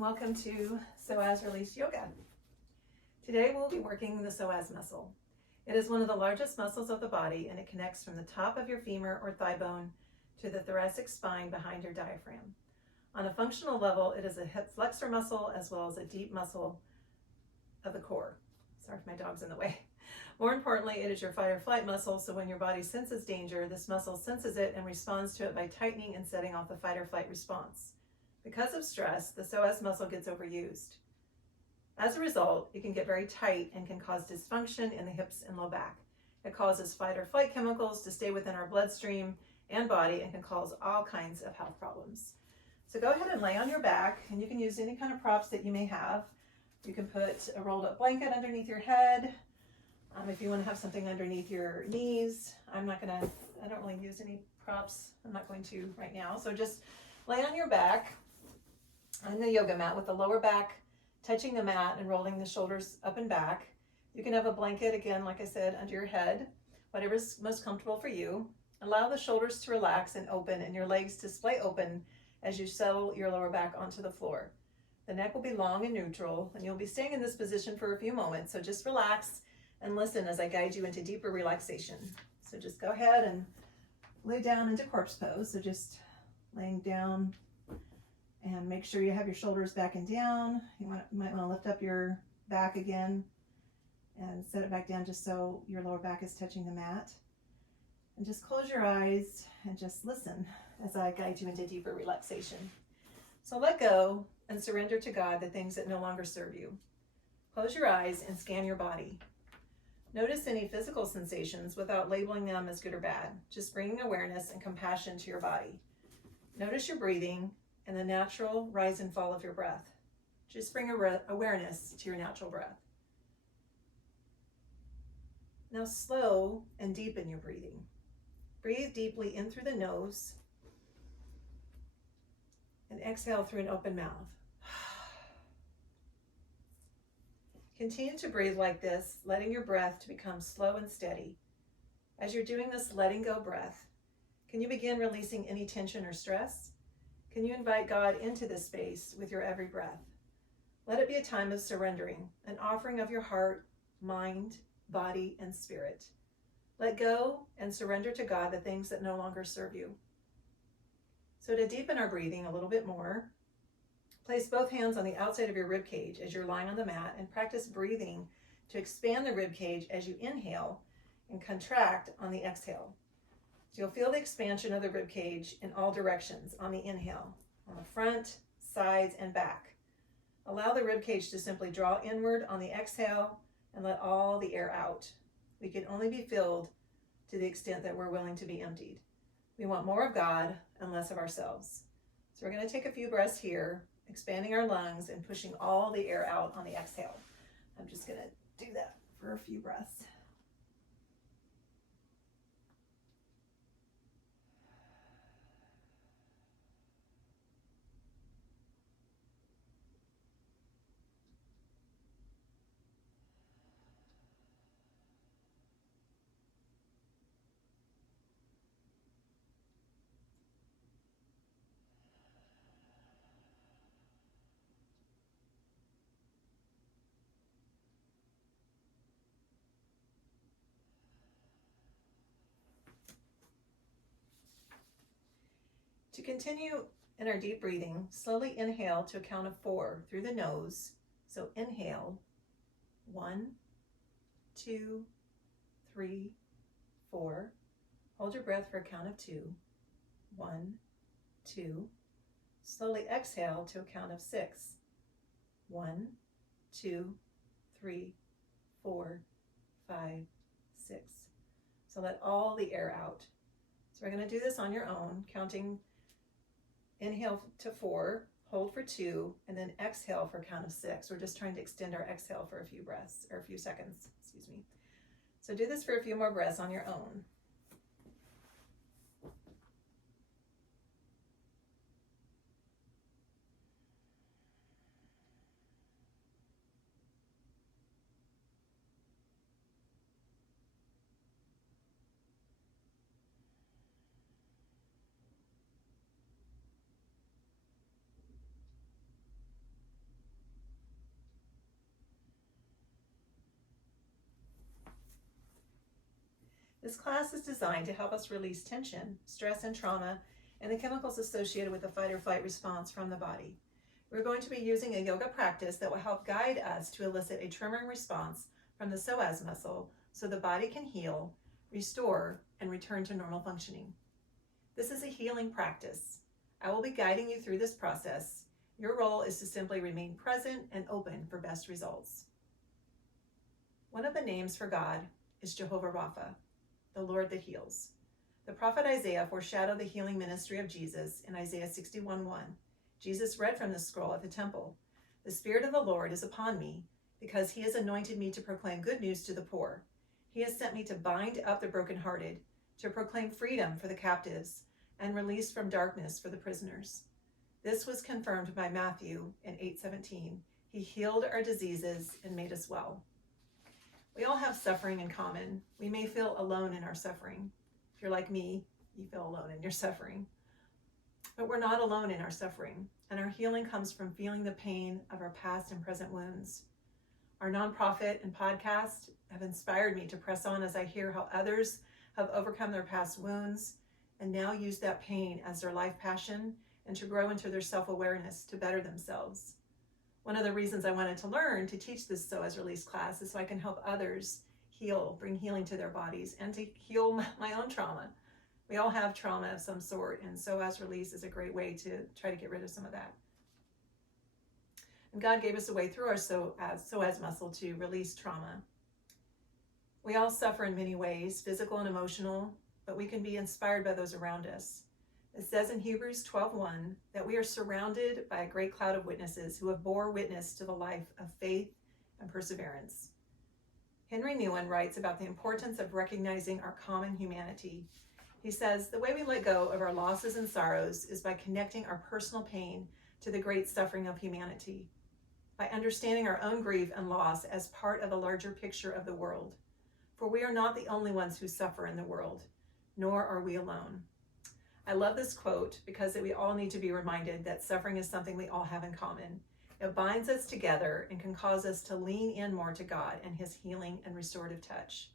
and welcome to psoas release yoga. Today we'll be working the psoas muscle. It is one of the largest muscles of the body, and it connects from the top of your femur or thigh bone to the thoracic spine behind your diaphragm. On a functional level, it is a hip flexor muscle as well as a deep muscle of the core. Sorry if my dog's in the way. More importantly, it is your fight or flight muscle, so when your body senses danger, this muscle senses it and responds to it by tightening and setting off the fight or flight response. Because of stress, the psoas muscle gets overused. As a result, it can get very tight and can cause dysfunction in the hips and low back. It causes fight or flight chemicals to stay within our bloodstream and body and can cause all kinds of health problems. So go ahead and lay on your back, and you can use any kind of props that you may have. You can put a rolled up blanket underneath your head. If you want to have something underneath your knees, I don't really use any props. I'm not going to right now. So just lay on your back on the yoga mat with the lower back touching the mat and rolling the shoulders up and back. You can have a blanket, again, like I said, under your head, whatever's most comfortable for you. Allow the shoulders to relax and open and your legs to splay open as you settle your lower back onto the floor. The neck will be long and neutral, and you'll be staying in this position for a few moments, so just relax and listen as I guide you into deeper relaxation. So just go ahead and lay down into corpse pose, so just laying down. And make sure you have your shoulders back and down. You might want to lift up your back again and set it back down just so your lower back is touching the mat. And just close your eyes and just listen as I guide you into deeper relaxation. So let go and surrender to God the things that no longer serve you. Close your eyes and scan your body. Notice any physical sensations without labeling them as good or bad, just bringing awareness and compassion to your body. Notice your breathing and the natural rise and fall of your breath. Just bring awareness to your natural breath. Now slow and deepen your breathing. Breathe deeply in through the nose and exhale through an open mouth. Continue to breathe like this, letting your breath to become slow and steady. As you're doing this letting go breath, can you begin releasing any tension or stress? Can you invite God into this space with your every breath? Let it be a time of surrendering, an offering of your heart, mind, body, and spirit. Let go and surrender to God the things that no longer serve you. So to deepen our breathing a little bit more, place both hands on the outside of your rib cage as you're lying on the mat and practice breathing to expand the rib cage as you inhale and contract on the exhale. So you'll feel the expansion of the rib cage in all directions on the inhale, on the front, sides, and back. Allow the rib cage to simply draw inward on the exhale and let all the air out. We can only be filled to the extent that we're willing to be emptied. We want more of God and less of ourselves. So we're going to take a few breaths here, expanding our lungs and pushing all the air out on the exhale. I'm just going to do that for a few breaths. To continue in our deep breathing, slowly inhale to a count of 4 through the nose. So inhale, 1, 2, 3, 4. Hold your breath for a count of 2. 1, 2. Slowly exhale to a count of 6. 1, 2, 3, 4, 5, 6. So let all the air out. So we're going to do this on your own, counting. Inhale to 4, hold for 2, and then exhale for a count of 6. We're just trying to extend our exhale for a few breaths, or a few seconds, excuse me. So do this for a few more breaths on your own. This class is designed to help us release tension, stress, and trauma, and the chemicals associated with the fight or flight response from the body. We're going to be using a yoga practice that will help guide us to elicit a trembling response from the psoas muscle so the body can heal, restore, and return to normal functioning. This is a healing practice. I will be guiding you through this process. Your role is to simply remain present and open for best results. One of the names for God is Jehovah Rapha, the Lord that heals. The prophet Isaiah foreshadowed the healing ministry of Jesus in Isaiah 61:1. Jesus read from this scroll at the temple. The Spirit of the Lord is upon me, because he has anointed me to proclaim good news to the poor. He has sent me to bind up the brokenhearted, to proclaim freedom for the captives, and release from darkness for the prisoners. This was confirmed by Matthew in 8:17. He healed our diseases and made us well. We all have suffering in common. We may feel alone in our suffering. If you're like me, you feel alone in your suffering. But we're not alone in our suffering, and our healing comes from feeling the pain of our past and present wounds. Our nonprofit and podcast have inspired me to press on as I hear how others have overcome their past wounds and now use that pain as their life passion and to grow into their self-awareness to better themselves. One of the reasons I wanted to learn to teach this psoas release class is so I can help others heal, bring healing to their bodies, and to heal my own trauma. We all have trauma of some sort, and psoas release is a great way to try to get rid of some of that. And God gave us a way through our psoas muscle to release trauma. We all suffer in many ways, physical and emotional, but we can be inspired by those around us. It says in Hebrews 12:1 that we are surrounded by a great cloud of witnesses who have bore witness to the life of faith and perseverance. Henry Nouwen writes about the importance of recognizing our common humanity. He says, the way we let go of our losses and sorrows is by connecting our personal pain to the great suffering of humanity, by understanding our own grief and loss as part of a larger picture of the world. For we are not the only ones who suffer in the world, nor are we alone. I love this quote because we all need to be reminded that suffering is something we all have in common. It binds us together and can cause us to lean in more to God and his healing and restorative touch.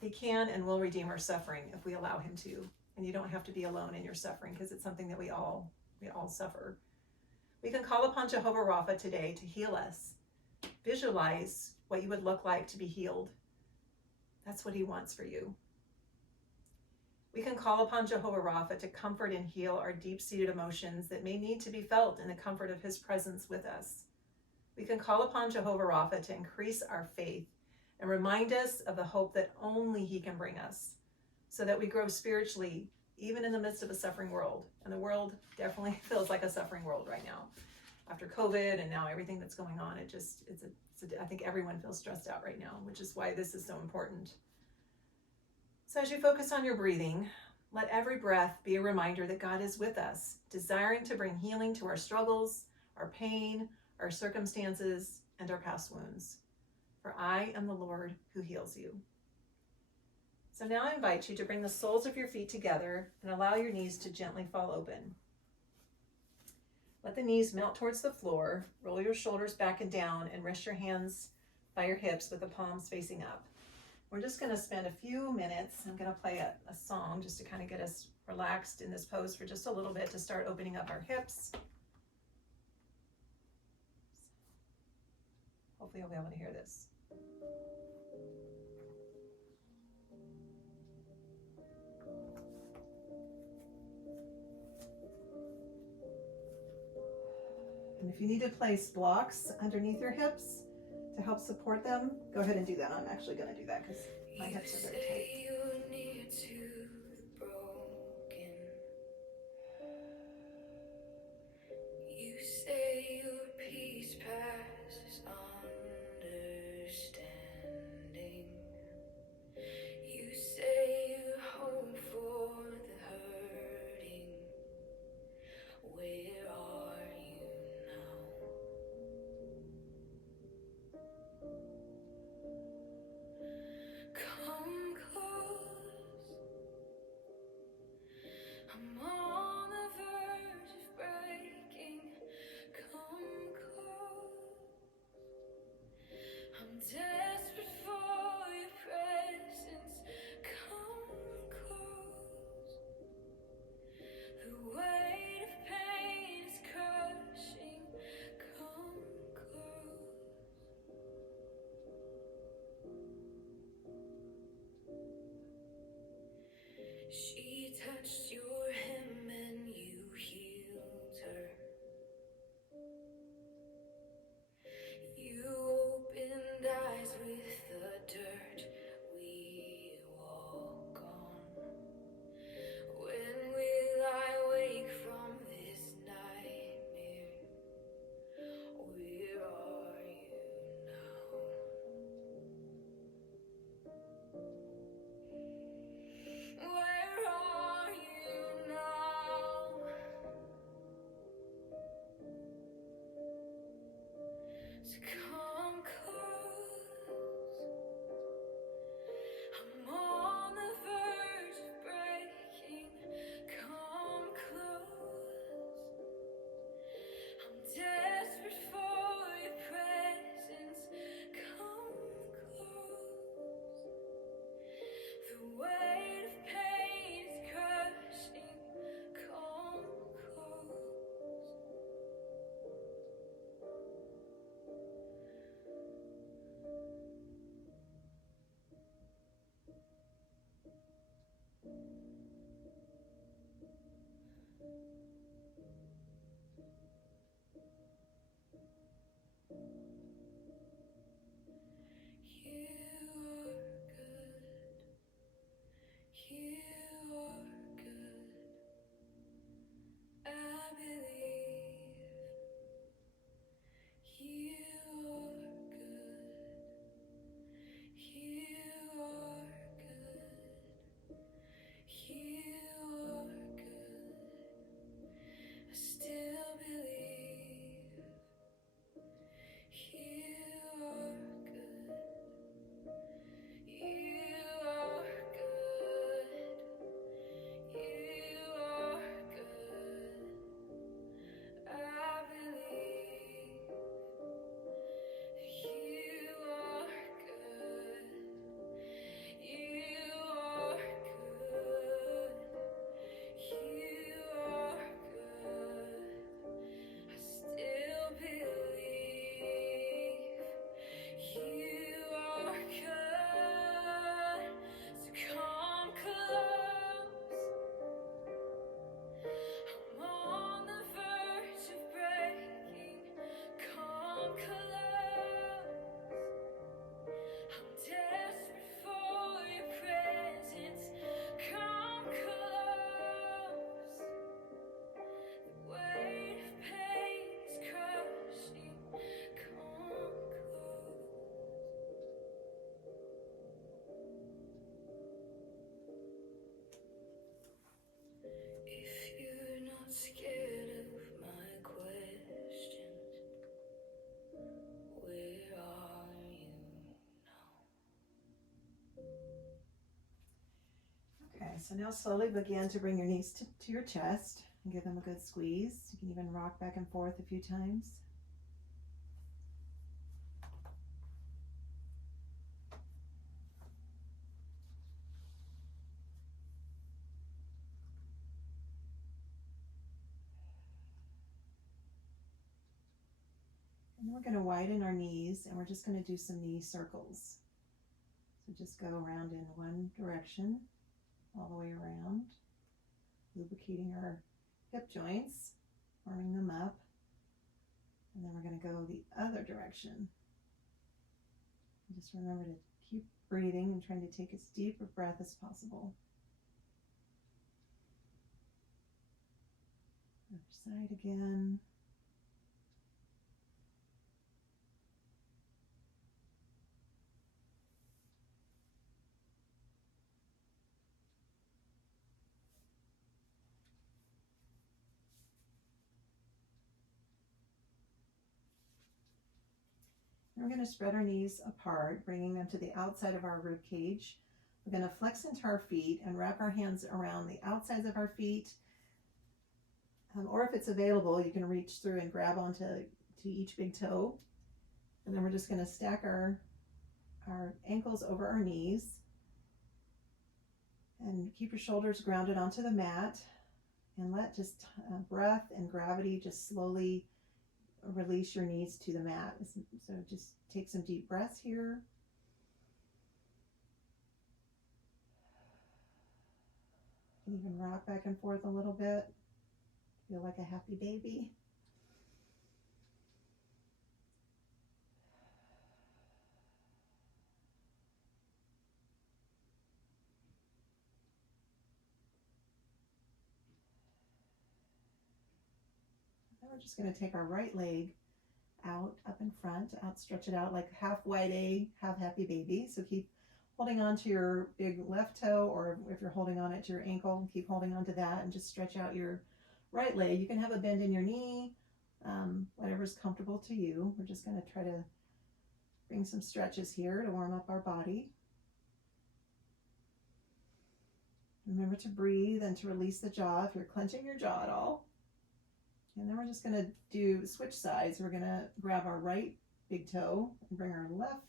He can and will redeem our suffering if we allow him to. And you don't have to be alone in your suffering because it's something that we all suffer. We can call upon Jehovah Rapha today to heal us. Visualize what you would look like to be healed. That's what he wants for you. We can call upon Jehovah Rapha to comfort and heal our deep-seated emotions that may need to be felt in the comfort of his presence with us. We can call upon Jehovah Rapha to increase our faith and remind us of the hope that only he can bring us so that we grow spiritually even in the midst of a suffering world. And the world definitely feels like a suffering world right now. After COVID and now everything that's going on, I think everyone feels stressed out right now, which is why this is so important. So as you focus on your breathing, let every breath be a reminder that God is with us, desiring to bring healing to our struggles, our pain, our circumstances, and our past wounds. For I am the Lord who heals you. So now I invite you to bring the soles of your feet together and allow your knees to gently fall open. Let the knees melt towards the floor, roll your shoulders back and down, and rest your hands by your hips with the palms facing up. We're just going to spend a few minutes. I'm going to play a song just to kind of get us relaxed in this pose for just a little bit to start opening up our hips. Hopefully you'll be able to hear this. And if you need to place blocks underneath your hips to help support them, go ahead and do that. I'm actually going to do that because my hips are very tight. You say your peace passes understanding. You say you hope for the hurting. Where are you now? Come close. She touched your hem and you healed her. You opened eyes with the dirt we walk on. When will I wake from this nightmare? Where are you now? Where are you now? So come close. I'm on the verge of breaking. Come close. I'm desperate for your presence. Come close. The weight of pain is crushing. Come close. You are good. You are good. I believe you are good. You are good. You are good. I still believe you are good. You are good. You are good. I believe you are good. You are good. You are good. I still believe you are good. So come close. I'm on the verge of breaking. Come close. I'm desperate for your presence. Come close. The weight of pain is crushing. Come close. If you're not scared of my questions, where are you now? Okay, so now slowly begin to bring your knees to your chest and give them a good squeeze. You can even rock back and forth a few times. And we're going to widen our knees and we're just going to do some knee circles. So just go around in one direction, all the way around, lubricating our hip joints, warming them up. And then we're going to go the other direction. And just remember to keep breathing and trying to take as deep a breath as possible. Other side again. We're going to spread our knees apart, bringing them to the outside of our rib cage. We're going to flex into our feet and wrap our hands around the outsides of our feet. Or if it's available, you can reach through and grab onto each big toe. And then we're just going to stack our ankles over our knees. And keep your shoulders grounded onto the mat. And let just breath and gravity just slowly release your knees to the mat. So just take some deep breaths here. You can even rock back and forth a little bit. Feel like a happy baby. Then we're just going to take our right leg out, up in front, stretch it out like half wide A, half happy baby. So keep holding on to your big left toe, or if you're holding on it to your ankle, keep holding on to that and just stretch out your right leg. You can have a bend in your knee, whatever's comfortable to you. We're just going to try to bring some stretches here to warm up our body. Remember to breathe and to release the jaw if you're clenching your jaw at all. And then we're just going to do switch sides. We're going to grab our right big toe and bring our left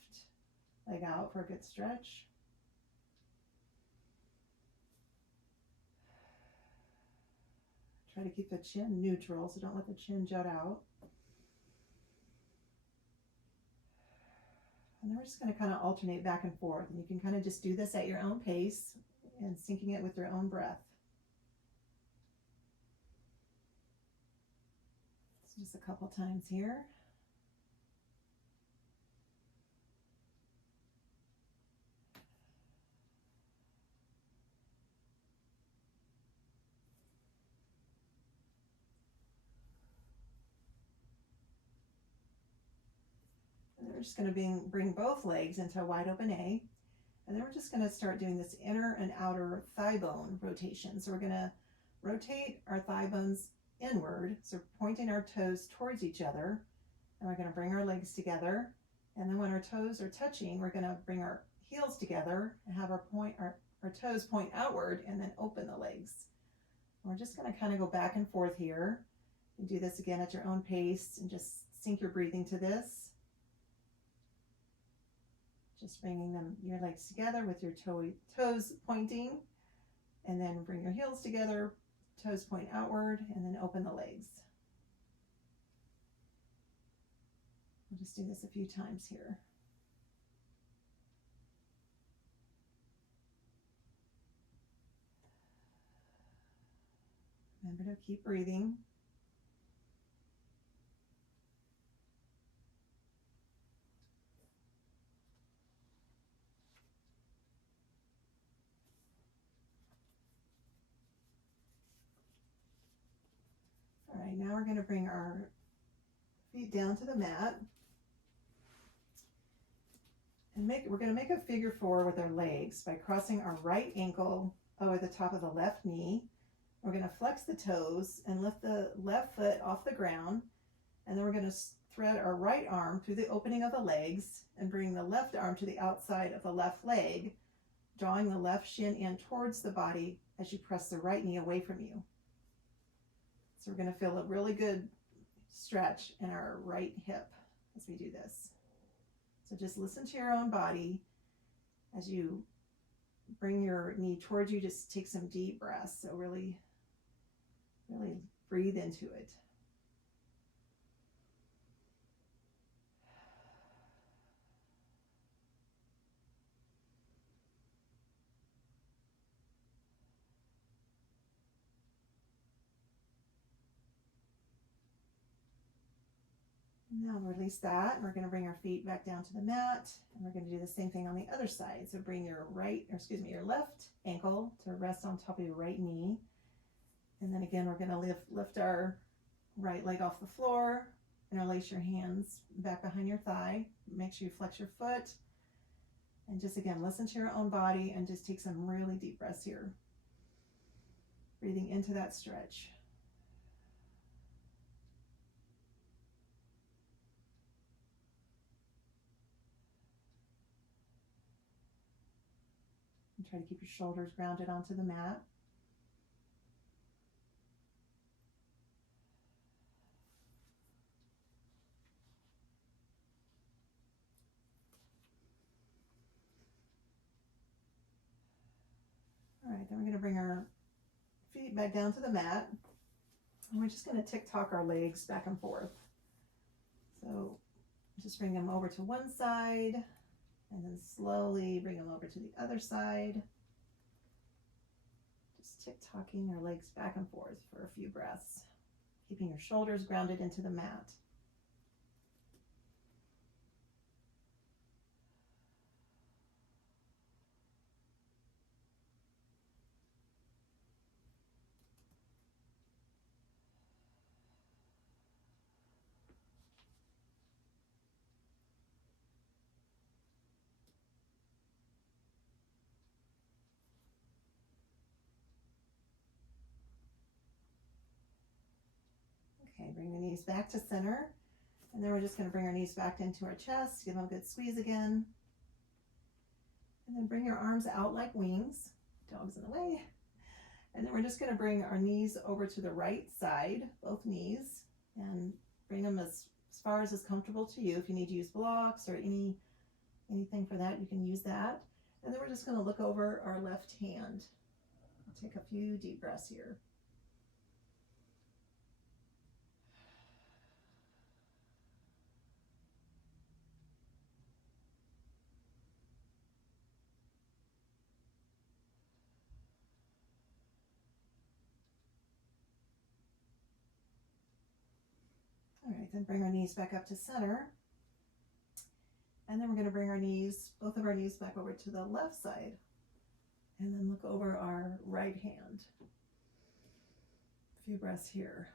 leg out for a good stretch. Try to keep the chin neutral, so don't let the chin jut out. And then we're just going to kind of alternate back and forth. And you can kind of just do this at your own pace and syncing it with your own breath. So just a couple times here. And then we're just going to bring both legs into a wide open A. And then we're just going to start doing this inner and outer thigh bone rotation. So we're going to rotate our thigh bones inward, so pointing our toes towards each other. And we're going to bring our legs together. And then when our toes are touching, we're going to bring our heels together and have our toes point outward and then open the legs. And we're just going to kind of go back and forth here. You do this again at your own pace and just sync your breathing to this. Just bringing your legs together with your toes pointing, and then bring your heels together, toes point outward, and then open the legs. We'll just do this a few times here. Remember to keep breathing. All right, now we're going to bring our feet down to the mat. And we're going to make a figure four with our legs by crossing our right ankle over the top of the left knee. We're going to flex the toes and lift the left foot off the ground. And then we're going to thread our right arm through the opening of the legs and bring the left arm to the outside of the left leg, drawing the left shin in towards the body as you press the right knee away from you. So we're going to feel a really good stretch in our right hip as we do this. So just listen to your own body as you bring your knee towards you. Just take some deep breaths. So really, really breathe into it. Now release that, and we're going to bring our feet back down to the mat, and we're going to do the same thing on the other side. So bring your your left ankle to rest on top of your right knee, and then again we're going to lift our right leg off the floor, interlace your hands back behind your thigh. Make sure you flex your foot, and just again listen to your own body, and just take some really deep breaths here, breathing into that stretch. And try to keep your shoulders grounded onto the mat. All right, then we're going to bring our feet back down to the mat, and we're just going to tick-tock our legs back and forth. So just bring them over to one side, and then slowly bring them over to the other side. Just tick-tocking your legs back and forth for a few breaths, keeping your shoulders grounded into the mat. Okay, bring the knees back to center. And then we're just going to bring our knees back into our chest, give them a good squeeze again. And then bring your arms out like wings. Dog's in the way. And then we're just going to bring our knees over to the right side, both knees, and bring them as far as is comfortable to you. If you need to use blocks or anything for that, you can use that. And then we're just going to look over our left hand. I'll take a few deep breaths here. All right, then bring our knees back up to center. And then we're going to bring our knees, both of our knees back over to the left side. And then look over our right hand. A few breaths here.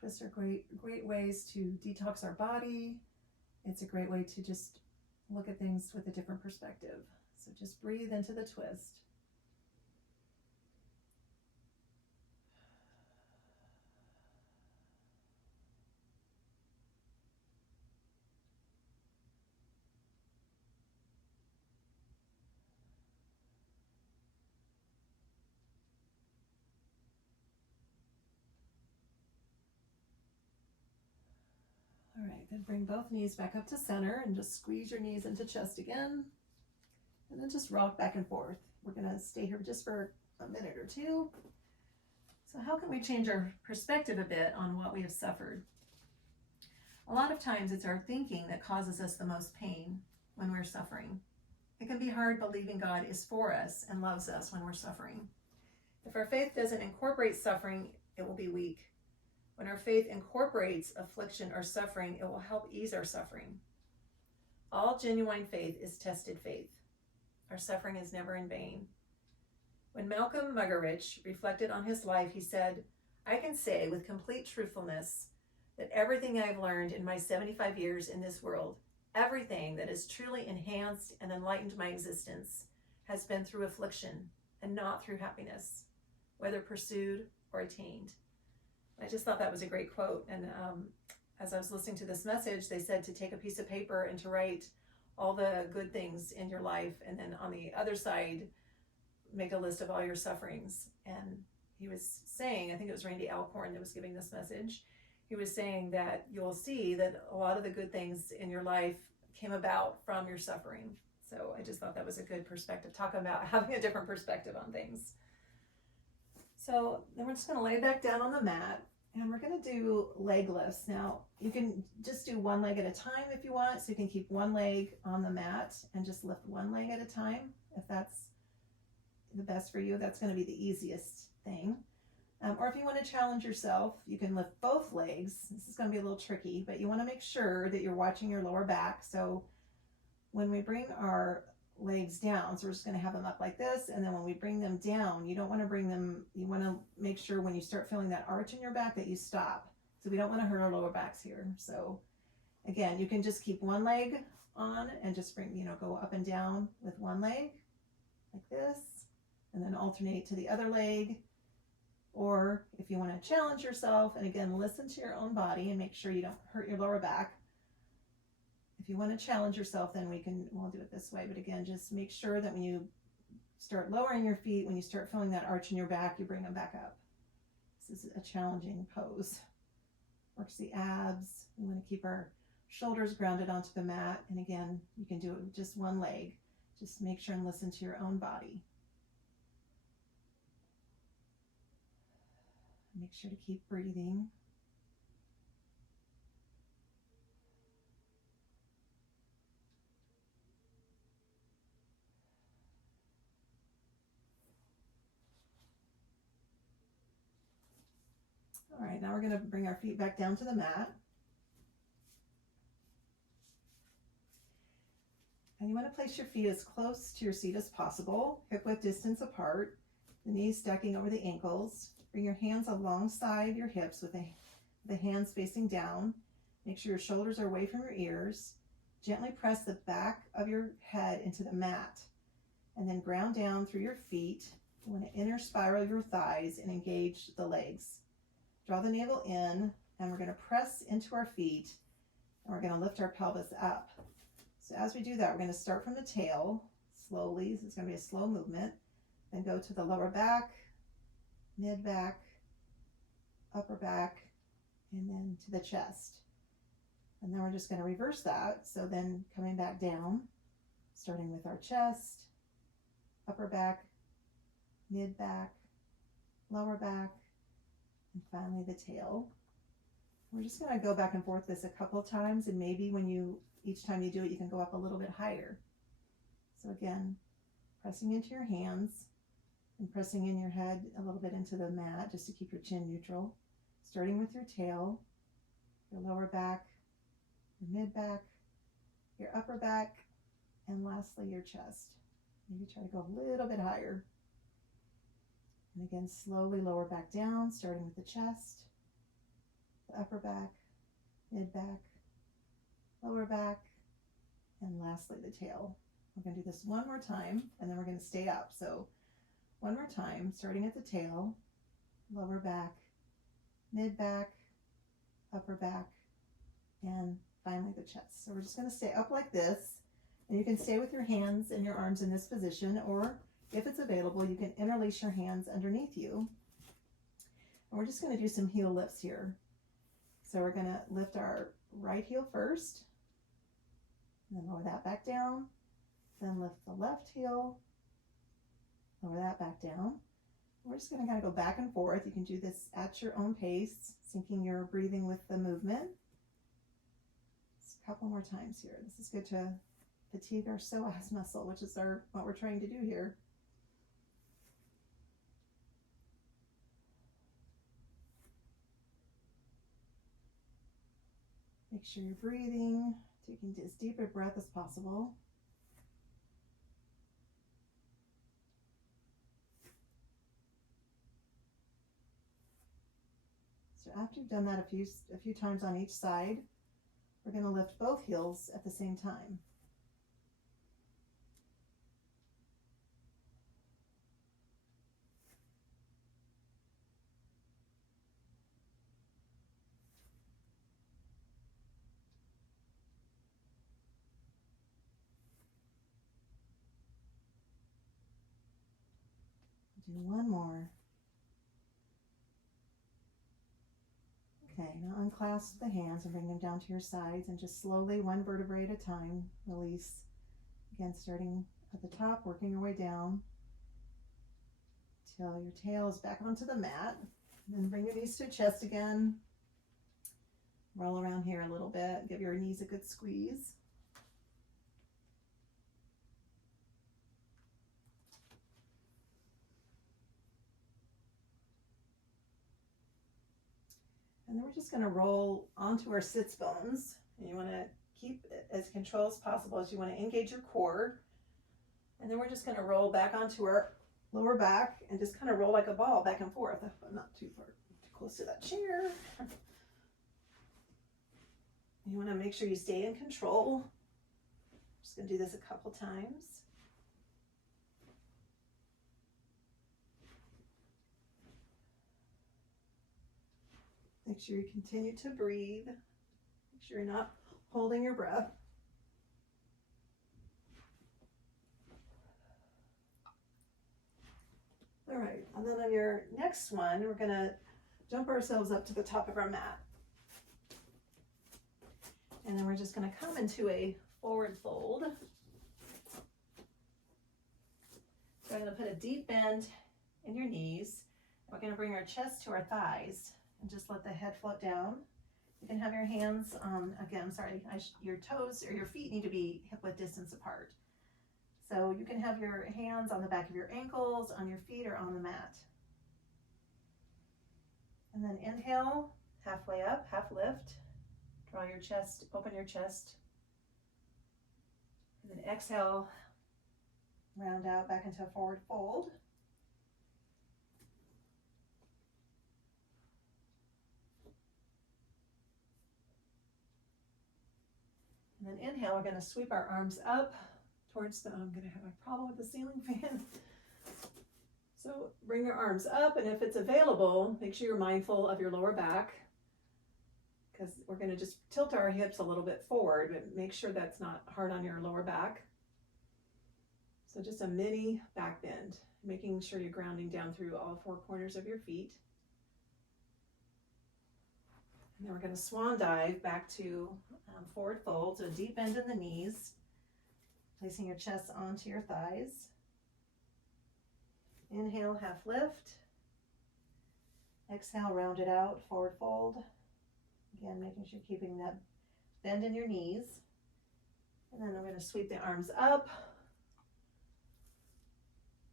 Twists are great ways to detox our body. It's a great way to just look at things with a different perspective. So just breathe into the twist. All right, then bring both knees back up to center and just squeeze your knees into chest again. And then just rock back and forth. We're going to stay here just for a minute or two. So how can we change our perspective a bit on what we have suffered? A lot of times it's our thinking that causes us the most pain when we're suffering. It can be hard believing God is for us and loves us when we're suffering. If our faith doesn't incorporate suffering, it will be weak. When our faith incorporates affliction or suffering, it will help ease our suffering. All genuine faith is tested faith. Our suffering is never in vain. When Malcolm Muggeridge reflected on his life, he said, "I can say with complete truthfulness that everything I've learned in my 75 years in this world, everything that has truly enhanced and enlightened my existence, has been through affliction and not through happiness, whether pursued or attained." I just thought that was a great quote. And as I was listening to this message, they said to take a piece of paper and to write all the good things in your life. And then on the other side, make a list of all your sufferings. And he was saying, I think it was Randy Alcorn that was giving this message. He was saying that you'll see that a lot of the good things in your life came about from your suffering. So I just thought that was a good perspective, talking about having a different perspective on things. So then we're just going to lay back down on the mat and we're going to do leg lifts. Now you can just do one leg at a time if you want. So you can keep one leg on the mat and just lift one leg at a time. If that's the best for you, that's going to be the easiest thing. Or if you want to challenge yourself, you can lift both legs. This is going to be a little tricky, but you want to make sure that you're watching your lower back. So when we bring our legs down, so we're just going to have them up like this, and then when we bring them down, you don't want to bring them, you want to make sure when you start feeling that arch in your back that you stop. So we don't want to hurt our lower backs here. So again, you can just keep one leg on and just bring, go up and down with one leg like this, and then alternate to the other leg. Or if you want to challenge yourself, and again, listen to your own body and make sure you don't hurt your lower back. If you want to challenge yourself, then we'll do it this way. But again, just make sure that when you start lowering your feet, when you start feeling that arch in your back, you bring them back up. This is a challenging pose. Works the abs. We want to keep our shoulders grounded onto the mat. And again, you can do it with just one leg. Just make sure and listen to your own body. Make sure to keep breathing. All right, now we're gonna bring our feet back down to the mat. And you want to place your feet as close to your seat as possible, hip width distance apart, the knees stacking over the ankles. Bring your hands alongside your hips with the hands facing down. Make sure your shoulders are away from your ears. Gently press the back of your head into the mat and then ground down through your feet. You want to inner spiral your thighs and engage the legs. Draw the navel in, and we're going to press into our feet, and we're going to lift our pelvis up. So as we do that, we're going to start from the tail slowly. So it's going to be a slow movement. Then go to the lower back, mid back, upper back, and then to the chest. And then we're just going to reverse that. So then coming back down, starting with our chest, upper back, mid back, lower back, and finally the tail. We're just going to go back and forth this a couple of times, and maybe each time you do it, you can go up a little bit higher. So again, pressing into your hands and pressing in your head a little bit into the mat just to keep your chin neutral. Starting with your tail, your lower back, your mid back, your upper back, and lastly your chest. Maybe try to go a little bit higher. And again, slowly lower back down, starting with the chest, the upper back, mid back, lower back, and lastly the tail. We're going to do this one more time, and then we're going to stay up. So one more time, starting at the tail, lower back, mid back, upper back, and finally the chest. So we're just going to stay up like this, and you can stay with your hands and your arms in this position, or if it's available, you can interlace your hands underneath you. And we're just going to do some heel lifts here. So we're going to lift our right heel first, and then lower that back down. Then lift the left heel, lower that back down. We're just going to kind of go back and forth. You can do this at your own pace, syncing your breathing with the movement. Just a couple more times here. This is good to fatigue our psoas muscle, which is what we're trying to do here. Make sure you're breathing, taking as deep a breath as possible. So after you've done that a few times on each side, we're going to lift both heels at the same time. Do one more. Okay, now unclasp the hands and bring them down to your sides, and just slowly, one vertebrae at a time, release. Again, starting at the top, working your way down till your tail is back onto the mat. And then bring your knees to your chest again. Roll around here a little bit. Give your knees a good squeeze. And then we're just going to roll onto our sits bones. And you want to keep it as control as possible as you want to engage your core. And then we're just going to roll back onto our lower back and just kind of roll like a ball back and forth. I'm not too close to that chair. You want to make sure you stay in control. Just going to do this a couple times. Make sure you continue to breathe. Make sure you're not holding your breath. All right, and then on your next one, we're going to jump ourselves up to the top of our mat. And then we're just going to come into a forward fold. So I'm going to put a deep bend in your knees. We're going to bring our chest to our thighs and just let the head float down. You can have your hands, your toes or your feet need to be hip width distance apart. So you can have your hands on the back of your ankles, on your feet, or on the mat. And then inhale, halfway up, half lift. Draw your chest, open your chest. And then exhale, round out back into a forward fold. And then inhale, we're going to sweep our arms up towards the, I'm going to have a problem with the ceiling fan. So bring your arms up, and if it's available, make sure you're mindful of your lower back, because we're going to just tilt our hips a little bit forward, but make sure that's not hard on your lower back. So just a mini back bend, making sure you're grounding down through all four corners of your feet. And then we're going to swan dive back to forward fold, so a deep bend in the knees, placing your chest onto your thighs. Inhale, half lift. Exhale, round it out, forward fold. Again, making sure you're keeping that bend in your knees. And then I'm going to sweep the arms up.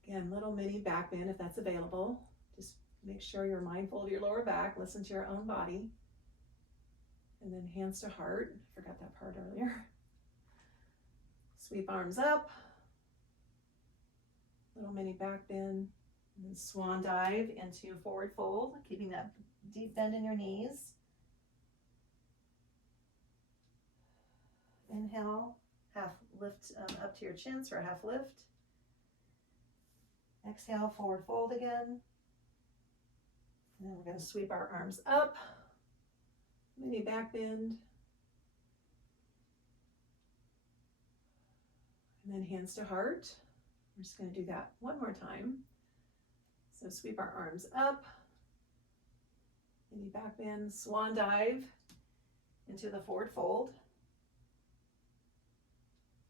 Again, little mini back bend if that's available. Just make sure you're mindful of your lower back. Listen to your own body. And then hands to heart. Forgot that part earlier. Sweep arms up. Little mini back bend. And then swan dive into forward fold, keeping that deep bend in your knees. Inhale, half lift up to your chins for a half lift. Exhale, forward fold again. And then we're going to sweep our arms up. Mini back bend. And then hands to heart. We're just going to do that one more time. So sweep our arms up. Mini back bend, swan dive into the forward fold.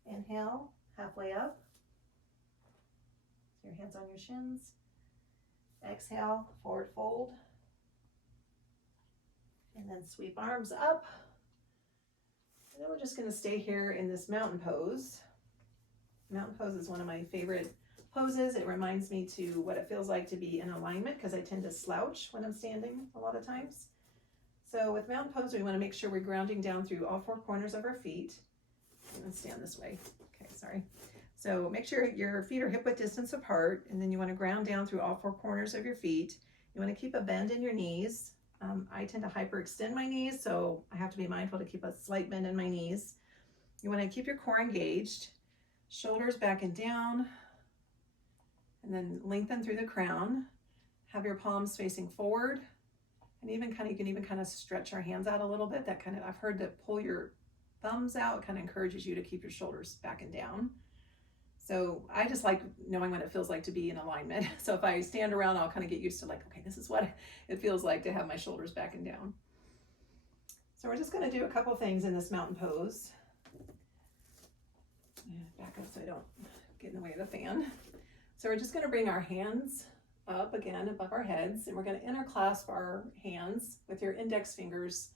Inhale, halfway up. So your hands on your shins. Exhale, forward fold. And then sweep arms up. And then we're just going to stay here in this mountain pose. Mountain pose is one of my favorite poses. It reminds me to what it feels like to be in alignment, because I tend to slouch when I'm standing a lot of times. So with mountain pose, we want to make sure we're grounding down through all four corners of our feet. I'm going to stand this way. Okay, sorry. So make sure your feet are hip width distance apart, and then you want to ground down through all four corners of your feet. You want to keep a bend in your knees. I tend to hyperextend my knees, so I have to be mindful to keep a slight bend in my knees. You want to keep your core engaged, shoulders back and down, and then lengthen through the crown. Have your palms facing forward, and you can even kind of stretch your hands out a little bit. That kind of, I've heard that pull your thumbs out kind of encourages you to keep your shoulders back and down. So I just like knowing what it feels like to be in alignment. So if I stand around, I'll kind of get used to like, okay, this is what it feels like to have my shoulders back and down. So we're just going to do a couple things in this mountain pose. Back up so I don't get in the way of the fan. So we're just going to bring our hands up again above our heads, and we're going to interclasp our hands with your index fingers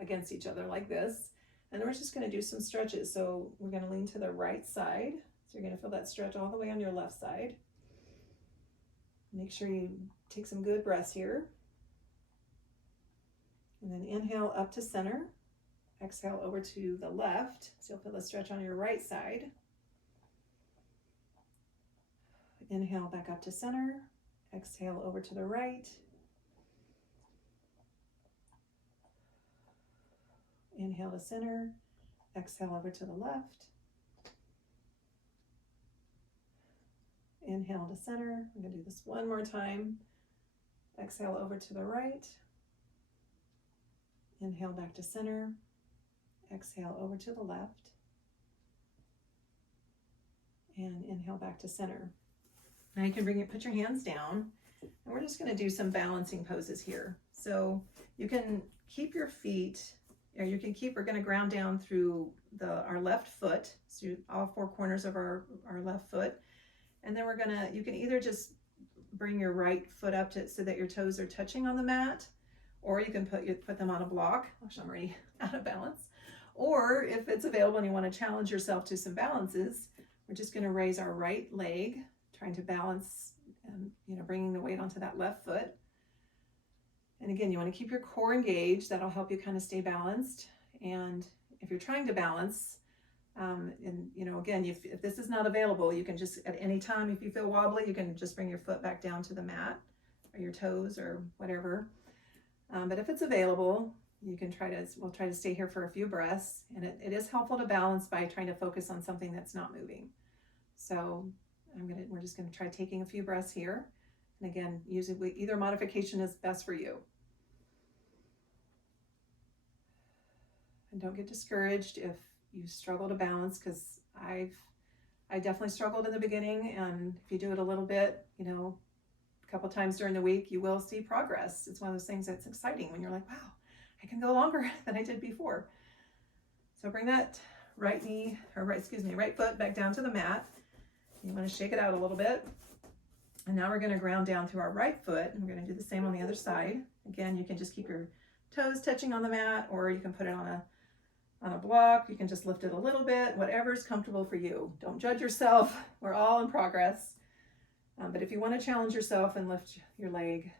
against each other like this. And then we're just going to do some stretches. So we're going to lean to the right side. So you're going to feel that stretch all the way on your left side. Make sure you take some good breaths here. And then inhale up to center. Exhale over to the left. So you'll feel the stretch on your right side. Inhale back up to center. Exhale over to the right. Inhale to center. Exhale over to the left. Inhale to center. I'm going to do this one more time. Exhale over to the right. Inhale back to center. Exhale over to the left. And inhale back to center. Now you can put your hands down, and we're just going to do some balancing poses here. So you can keep your feet, or we're going to ground down through our left foot, so all four corners of our left foot. And then you can either just bring your right foot up so that your toes are touching on the mat, or you can put them on a block. Gosh, I'm already out of balance. Or if it's available and you want to challenge yourself to some balances, we're just going to raise our right leg, trying to balance, bringing the weight onto that left foot. And again, you want to keep your core engaged. That'll help you kind of stay balanced. And if you're trying to balance, and again, if this is not available, you can just at any time, if you feel wobbly, you can just bring your foot back down to the mat or your toes or whatever. But if it's available, you can we'll try to stay here for a few breaths. And it is helpful to balance by trying to focus on something that's not moving. So we're just gonna try taking a few breaths here. And again, either modification is best for you. And don't get discouraged if you struggle to balance, because I definitely struggled in the beginning. And if you do it a little bit, a couple times during the week, you will see progress. It's one of those things that's exciting when you're like, wow, I can go longer than I did before. So bring that right foot back down to the mat. You want to shake it out a little bit. And now we're going to ground down through our right foot, and we're going to do the same on the other side. Again, you can just keep your toes touching on the mat, or you can put it on a block. You can just lift it a little bit, whatever's comfortable for you. Don't judge yourself. We're all in progress. But if you want to challenge yourself and lift your leg,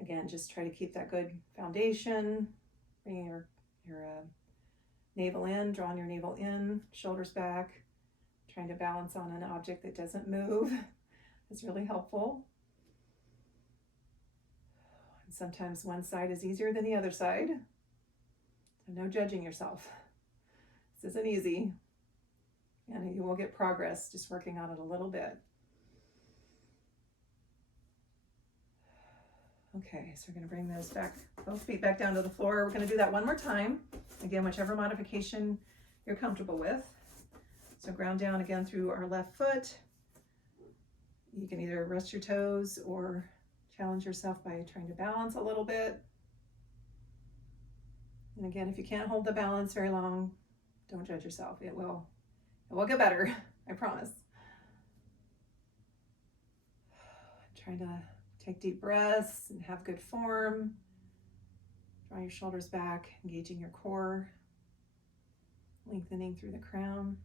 again, just try to keep that good foundation. Bringing your navel in, drawing your navel in, shoulders back, trying to balance on an object that doesn't move. It's really helpful. And sometimes one side is easier than the other side. So no judging yourself. This isn't easy. And you will get progress just working on it a little bit. Okay, so we're going to bring both feet back down to the floor. We're going to do that one more time. Again, whichever modification you're comfortable with. So ground down again through our left foot. You can either rest your toes or challenge yourself by trying to balance a little bit. And again, if you can't hold the balance very long, don't judge yourself. It will get better, I promise. Trying to take deep breaths and have good form. Draw your shoulders back, engaging your core, lengthening through the crown.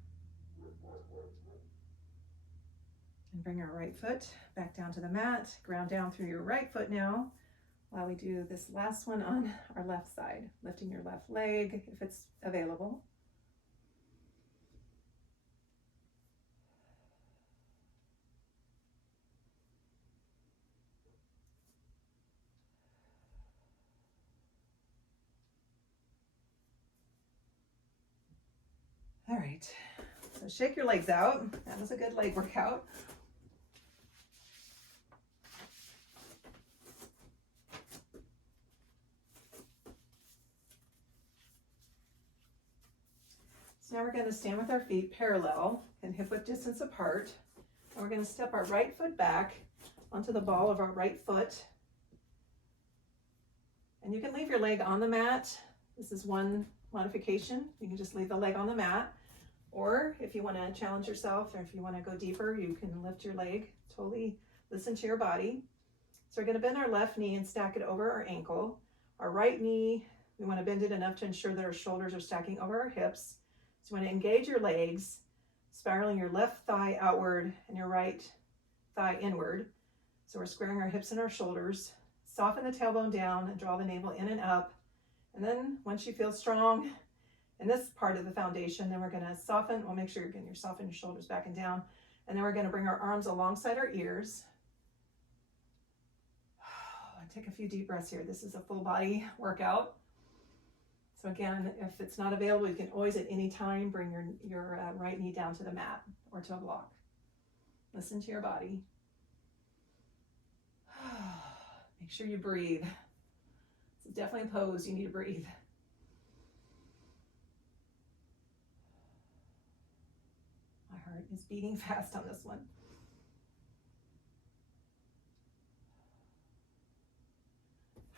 And bring our right foot back down to the mat. Ground down through your right foot now while we do this last one on our left side. Lifting your left leg if it's available. All right, so shake your legs out. That was a good leg workout. So now we're going to stand with our feet parallel and hip width distance apart. And we're going to step our right foot back onto the ball of our right foot. And you can leave your leg on the mat. This is one modification. You can just leave the leg on the mat. Or if you want to challenge yourself, or if you want to go deeper, you can lift your leg. Totally listen to your body. So we're going to bend our left knee and stack it over our ankle. Our right knee, we want to bend it enough to ensure that our shoulders are stacking over our hips. So you want to engage your legs, spiraling your left thigh outward and your right thigh inward. So we're squaring our hips and our shoulders. Soften the tailbone down and draw the navel in and up. And then once you feel strong in this part of the foundation, then we're going to soften. We'll make sure you're soften your shoulders back and down. And then we're going to bring our arms alongside our ears. Take a few deep breaths here. This is a full body workout. So again, if it's not available, you can always at any time bring your right knee down to the mat or to a block. Listen to your body. Make sure you breathe. This is definitely a pose. You need to breathe. My heart is beating fast on this one.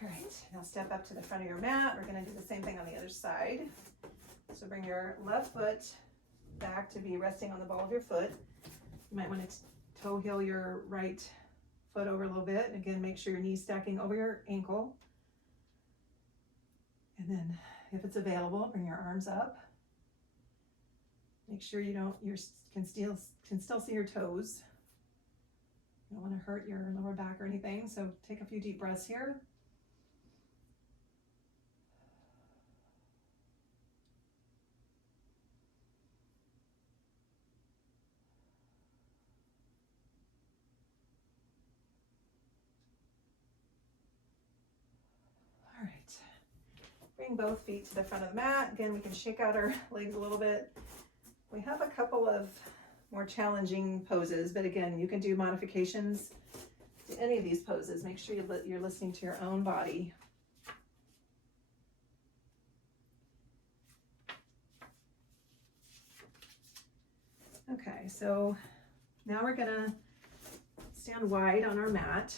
All right, now step up to the front of your mat. We're going to do the same thing on the other side. So bring your left foot back to be resting on the ball of your foot. You might want to toe heel your right foot over a little bit. Again, make sure your knee's stacking over your ankle. And then if it's available, bring your arms up. Make sure you can still see your toes. You don't want to hurt your lower back or anything. So take a few deep breaths here. Bring both feet to the front of the mat. Again, we can shake out our legs a little bit. We have a couple of more challenging poses, but again, you can do modifications to any of these poses. Make sure you're listening to your own body. Okay, so now we're gonna stand wide on our mat.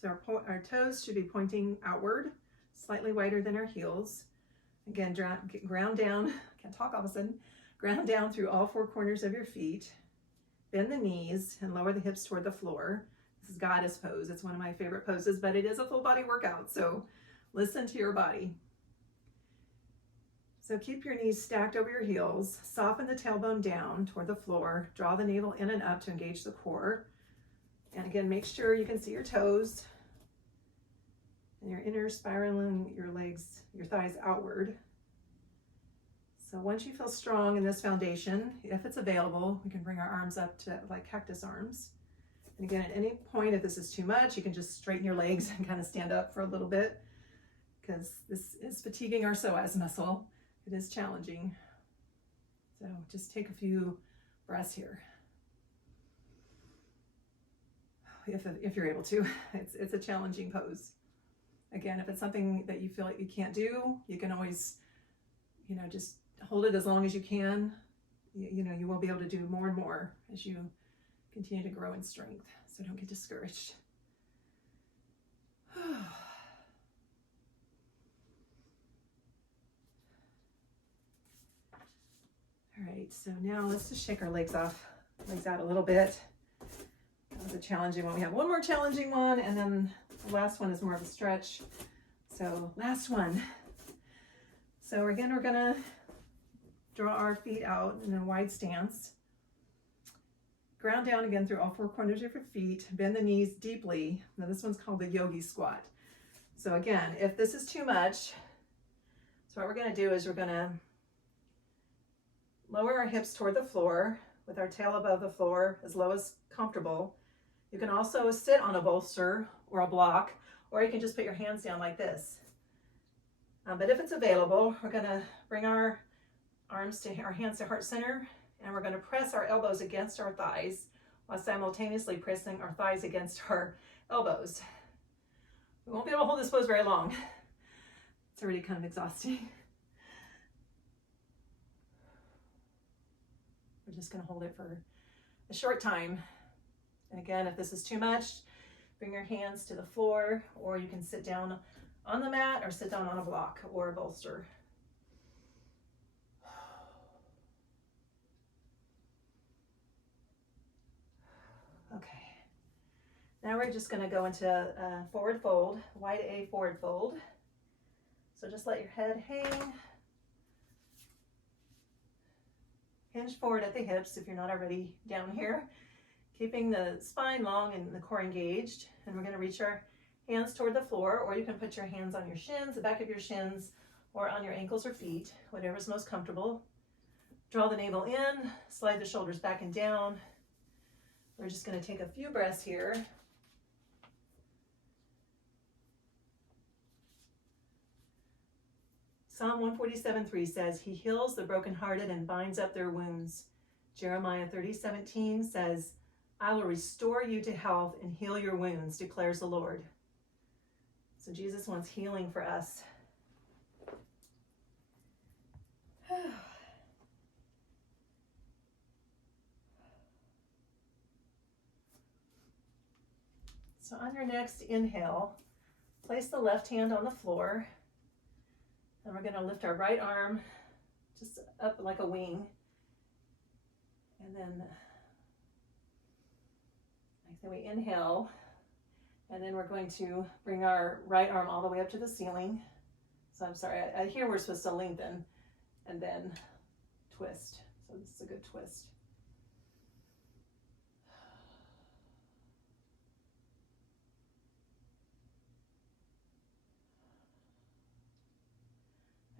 So our toes should be pointing outward, slightly wider than our heels. Again, ground down, can't talk all of a sudden. Ground down through all four corners of your feet. Bend the knees and lower the hips toward the floor. This is goddess pose. It's one of my favorite poses, but it is a full body workout, so listen to your body. So keep your knees stacked over your heels. Soften the tailbone down toward the floor. Draw the navel in and up to engage the core. And again, make sure you can see your toes and your inner spiraling your legs, your thighs outward. So once you feel strong in this foundation, if it's available, we can bring our arms up to like cactus arms. And again, at any point, if this is too much, you can just straighten your legs and kind of stand up for a little bit, because this is fatiguing our psoas muscle. It is challenging. So just take a few breaths here. If you're able to, it's a challenging pose. Again, if it's something that you feel like you can't do, you can always, just hold it as long as you can. You will be able to do more and more as you continue to grow in strength. So don't get discouraged. All right, so now let's just shake our legs out a little bit. That was a challenging one. We have one more challenging one, and then the last one is more of a stretch. So last one. So again, we're gonna draw our feet out in a wide stance. Ground down again through all four corners of your feet. Bend the knees deeply. Now this one's called the yogi squat. So again, if this is too much, so what we're gonna do is we're gonna lower our hips toward the floor with our tail above the floor as low as comfortable. You can also sit on a bolster or a block, or you can just put your hands down like this. But if it's available, we're gonna bring our hands to heart center, and we're gonna press our elbows against our thighs while simultaneously pressing our thighs against our elbows. We won't be able to hold this pose very long. It's already kind of exhausting. We're just gonna hold it for a short time. And again, if this is too much, bring your hands to the floor, or you can sit down on the mat or sit down on a block or a bolster. Okay, now we're just gonna go into a forward fold, wide A forward fold. So just let your head hang. Hinge forward at the hips if you're not already down here, keeping the spine long and the core engaged. And we're going to reach our hands toward the floor, or you can put your hands on your shins, the back of your shins, or on your ankles or feet, whatever's most comfortable. Draw the navel in, slide the shoulders back and down. We're just going to take a few breaths here. Psalm 147:3 says, "He heals the brokenhearted and binds up their wounds." Jeremiah 30:17 says, "I will restore you to health and heal your wounds, declares the Lord." So Jesus wants healing for us. So on your next inhale, place the left hand on the floor. And we're going to lift our right arm just up like a wing. And then we inhale. And then we're going to bring our right arm all the way up to the ceiling. So I'm sorry, I hear we're supposed to lengthen and then twist. So this is a good twist.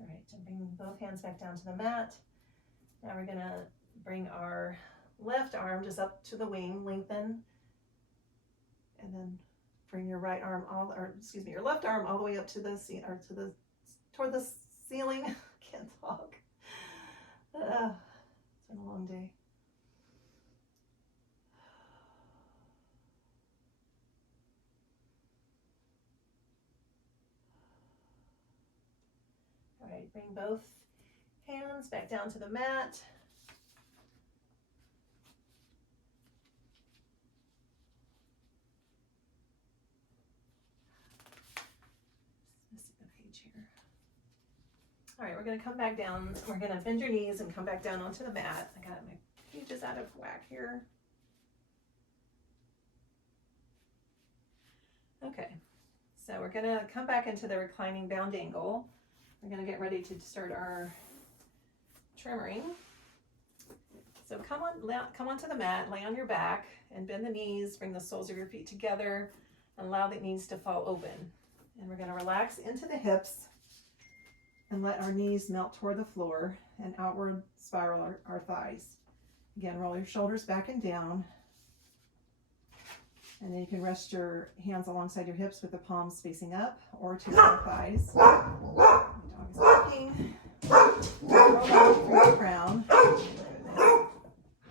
All right, and bring both hands back down to the mat. Now we're gonna bring our left arm just up to the wing, lengthen, and then bring your right arm your left arm all the way up to the toward the ceiling. Can't talk. It's been a long day. All right, bring both hands back down to the mat. Just missing a page here. All right, we're gonna come back down. We're gonna bend your knees and come back down onto the mat. I got my pages out of whack here. Okay, so we're gonna come back into the reclining bound angle. We're gonna get ready to start our tremoring. So come onto the mat, lay on your back and bend the knees, bring the soles of your feet together and allow the knees to fall open. And we're gonna relax into the hips and let our knees melt toward the floor and outward spiral our thighs. Again, roll your shoulders back and down. And then you can rest your hands alongside your hips with the palms facing up or to your thighs. My dog is barking. Roll out from the ground.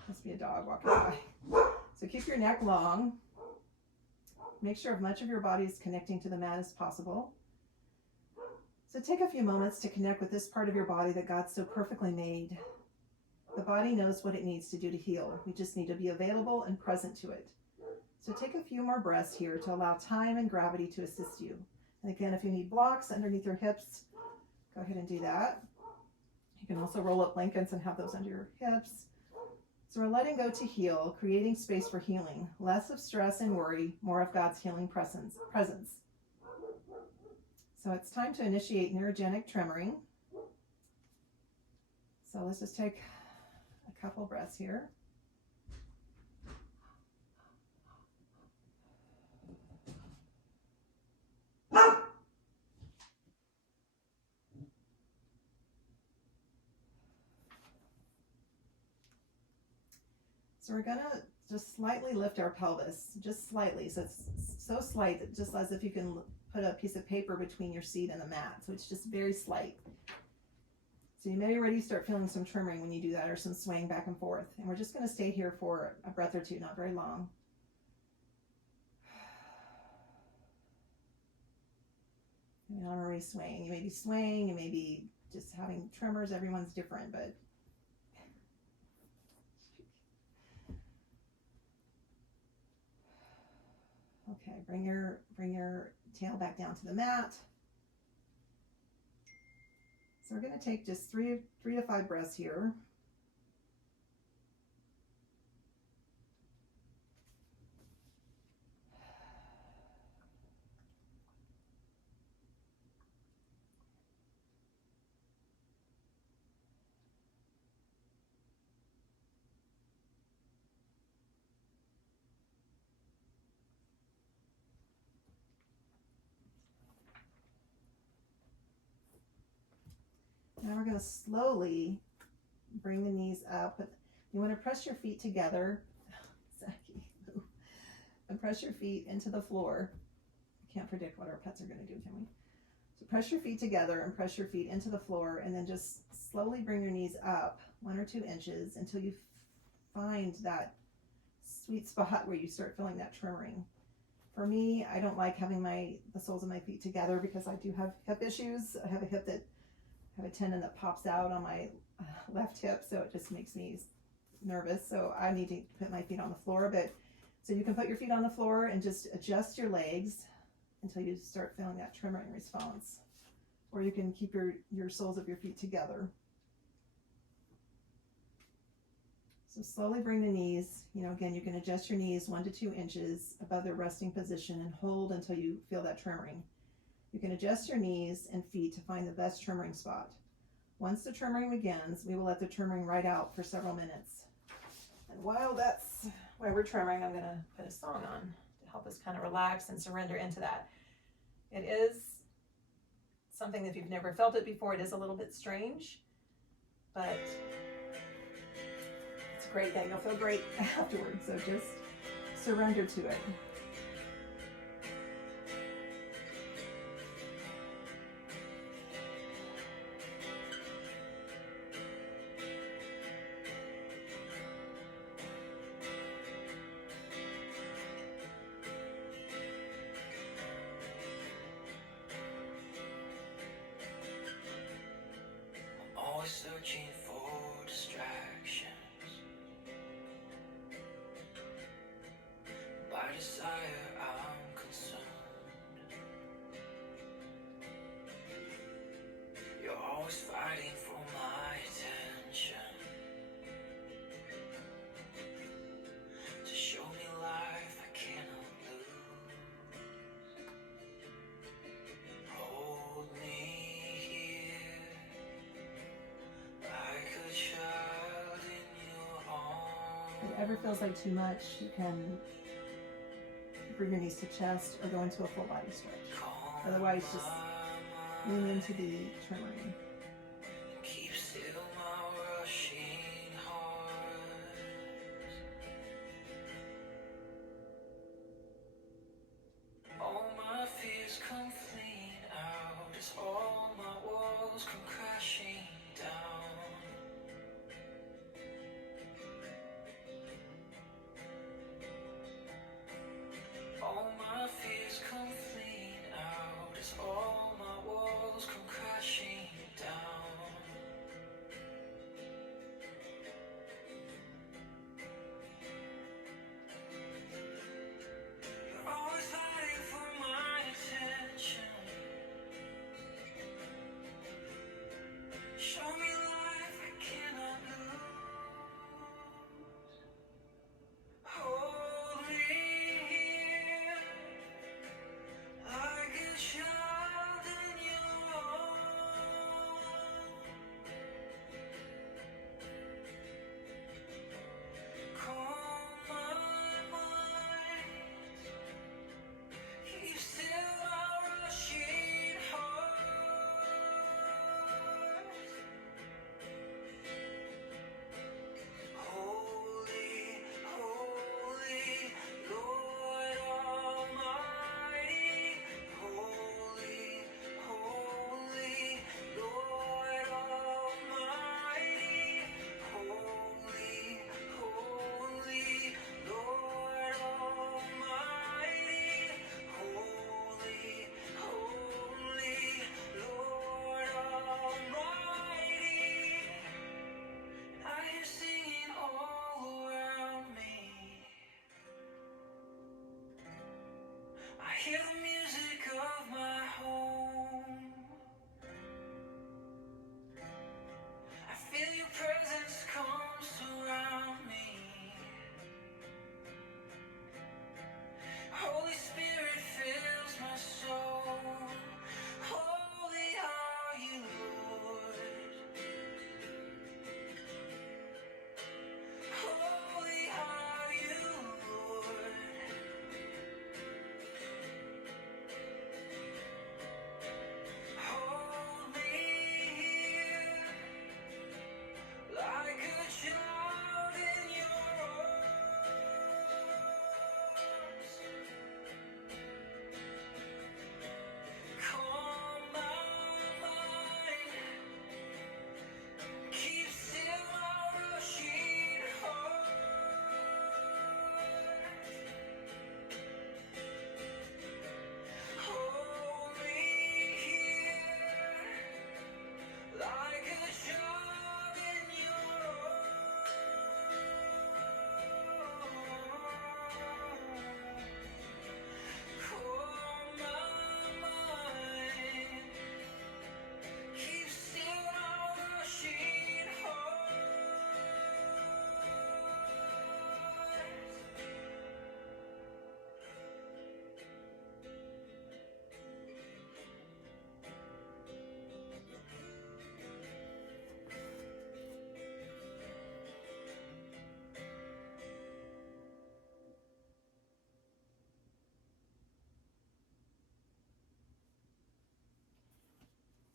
Must be a dog walking by. So keep your neck long. Make sure as much of your body is connecting to the mat as possible. So take a few moments to connect with this part of your body that God so perfectly made. The body knows what it needs to do to heal. We just need to be available and present to it. So take a few more breaths here to allow time and gravity to assist you. And again, if you need blocks underneath your hips, go ahead and do that. You can also roll up blankets and have those under your hips. So we're letting go to heal, creating space for healing. Less of stress and worry, more of God's healing presence. So it's time to initiate neurogenic tremoring. So let's just take a couple breaths here. So we're gonna just slightly lift our pelvis, just slightly. So it's so slight that just as if you can put a piece of paper between your seat and the mat. So it's just very slight. So you may already start feeling some tremoring when you do that or some swaying back and forth. And we're just gonna stay here for a breath or two, not very long. Maybe not already swaying. You may be swaying, you may be just having tremors. Everyone's different, but okay, bring your tail back down to the mat. So we're going to take just three to 5 breaths here. Now we're going to slowly bring the knees up. You want to press your feet together. And press your feet into the floor. I can't predict what our pets are going to do, can we? So press your feet together and press your feet into the floor, and then just slowly bring your knees up 1 or 2 inches until you find that sweet spot where you start feeling that tremoring. For me, I don't like having the soles of my feet together because I do have hip issues. I have a tendon that pops out on my left hip, so it just makes me nervous. So I need to put my feet on the floor. But so you can put your feet on the floor and just adjust your legs until you start feeling that tremoring response. Or you can keep your soles of your feet together. So slowly bring the knees, again, you can adjust your knees 1 to 2 inches above their resting position and hold until you feel that tremoring. You can adjust your knees and feet to find the best tremoring spot. Once the tremoring begins, we will let the tremoring ride out for several minutes. And while we're tremoring, I'm going to put a song on to help us kind of relax and surrender into that. It is something that if you've never felt it before, it is a little bit strange, but it's a great thing. You'll feel great afterwards, so just surrender to it. always searching for distractions. By desire, I'm consumed. You're always fighting for my attention, to show me life I cannot lose. Hold me here, like a child in your arms. If it ever feels like too much, you can bring your knees to chest or go into a full body stretch. Otherwise, just lean into the tremoring. Keep still my rushing heart. All my fears come fleeing out as all my walls come crashing down. All my fears come fleeing out as all my walls come crashing down. You're always fighting for my attention. Show me life I cannot lose. Hold me here, like a child in your arms. Calm my mind, keep still my rushing heart. Holy, holy, Lord Almighty. Holy, holy, Lord Almighty. Holy, holy, Lord Almighty. Holy, holy, Lord Almighty. I hear singing all around me. I hear the music of my home. I feel your presence come surround me. Holy Spirit fills my soul. Holy are you, Lord. Holy are you, Lord. Hold me here, like a child in your arms. Calm my mind, keep still my rushing heart. Hold me here, like a child in your arms. Calm my mind, keep still my rushing heart.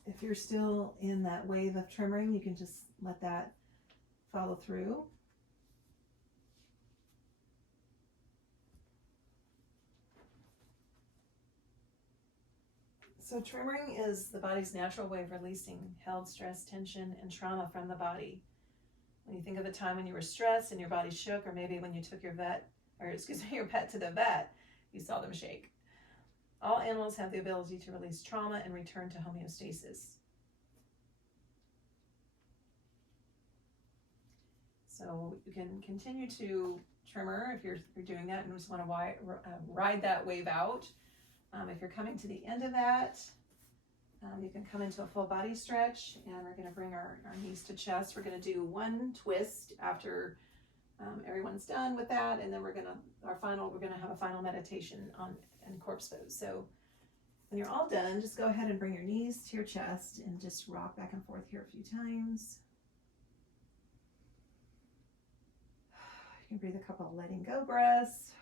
If you're still in that wave of tremoring, you can just let that follow through. So tremoring is the body's natural way of releasing held stress, tension, and trauma from the body. When you think of a time when you were stressed and your body shook, or maybe when you took your pet to the vet, you saw them shake. All animals have the ability to release trauma and return to homeostasis. So you can continue to tremor if you're doing that and just want to ride that wave out. If you're coming to the end of that, you can come into a full body stretch, and we're going to bring our knees to chest. We're going to do one twist after everyone's done with that, and then we're going to have a final meditation on and corpse pose. So when you're all done, just go ahead and bring your knees to your chest and just rock back and forth here a few times. You can breathe a couple of letting go breaths.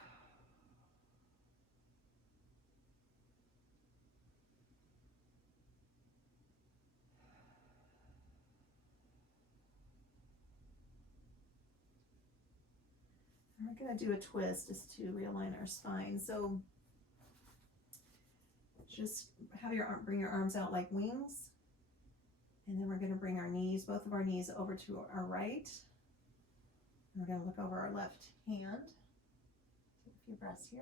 We're going to do a twist just to realign our spine. So just bring your arms out like wings. And then we're going to bring both of our knees over to our right. And we're going to look over our left hand. Take a few breaths here.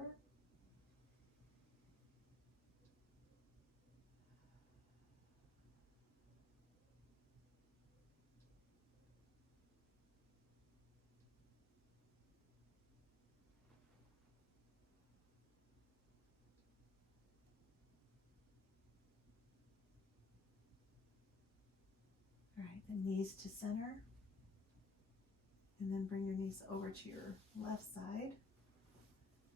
All right, the knees to center. And then bring your knees over to your left side.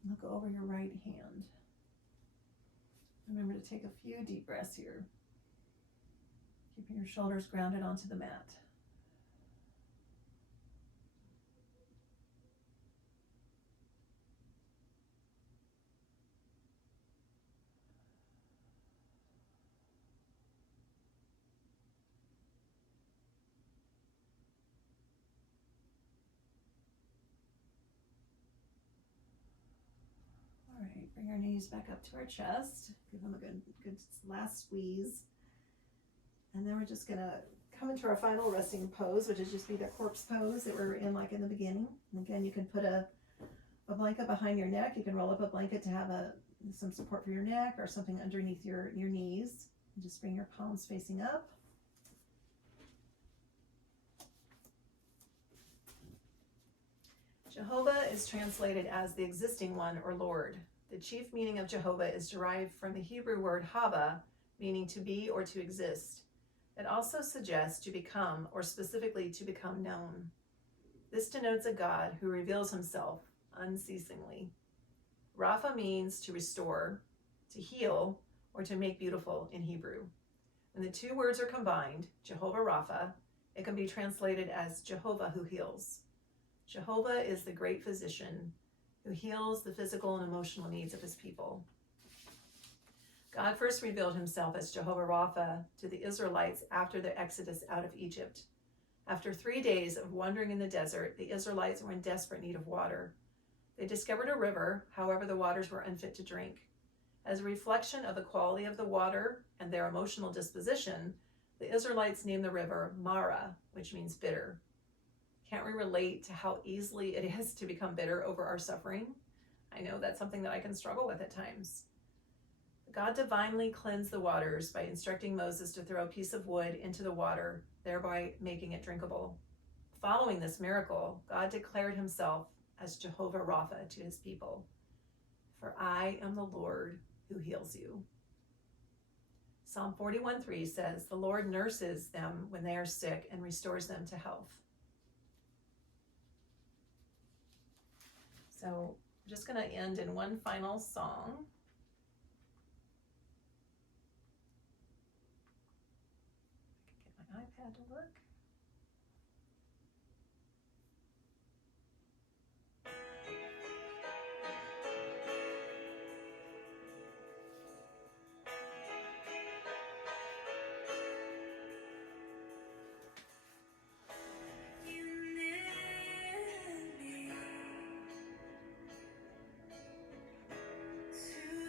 Look over your right hand. Remember to take a few deep breaths here. Keeping your shoulders grounded onto the mat. All right, bring our knees back up to our chest. Give them a good last squeeze. And then we're just gonna come into our final resting pose, which is just be the corpse pose that we're in like in the beginning. And again, you can put a blanket behind your neck. You can roll up a blanket to have some support for your neck or something underneath your knees. And just bring your palms facing up. Jehovah is translated as the existing one or Lord. The chief meaning of Jehovah is derived from the Hebrew word haba, meaning to be or to exist. It also suggests to become, or specifically to become known. This denotes a God who reveals himself unceasingly. Rapha means to restore, to heal, or to make beautiful in Hebrew. When the two words are combined, Jehovah Rapha, it can be translated as Jehovah who heals. Jehovah is the great physician who heals the physical and emotional needs of his people. God first revealed himself as Jehovah Rapha to the Israelites after their exodus out of Egypt. After 3 days of wandering in the desert, the Israelites were in desperate need of water. They discovered a river, however, the waters were unfit to drink. As a reflection of the quality of the water and their emotional disposition, the Israelites named the river Mara, which means bitter. Can't we relate to how easily it is to become bitter over our suffering? I know that's something that I can struggle with at times. God divinely cleansed the waters by instructing Moses to throw a piece of wood into the water, thereby making it drinkable. Following this miracle, God declared himself as Jehovah Rapha to his people. For I am the Lord who heals you. Psalm 41:3 says, the Lord nurses them when they are sick and restores them to health. So I'm just going to end in one final song. I can get my iPad to work. To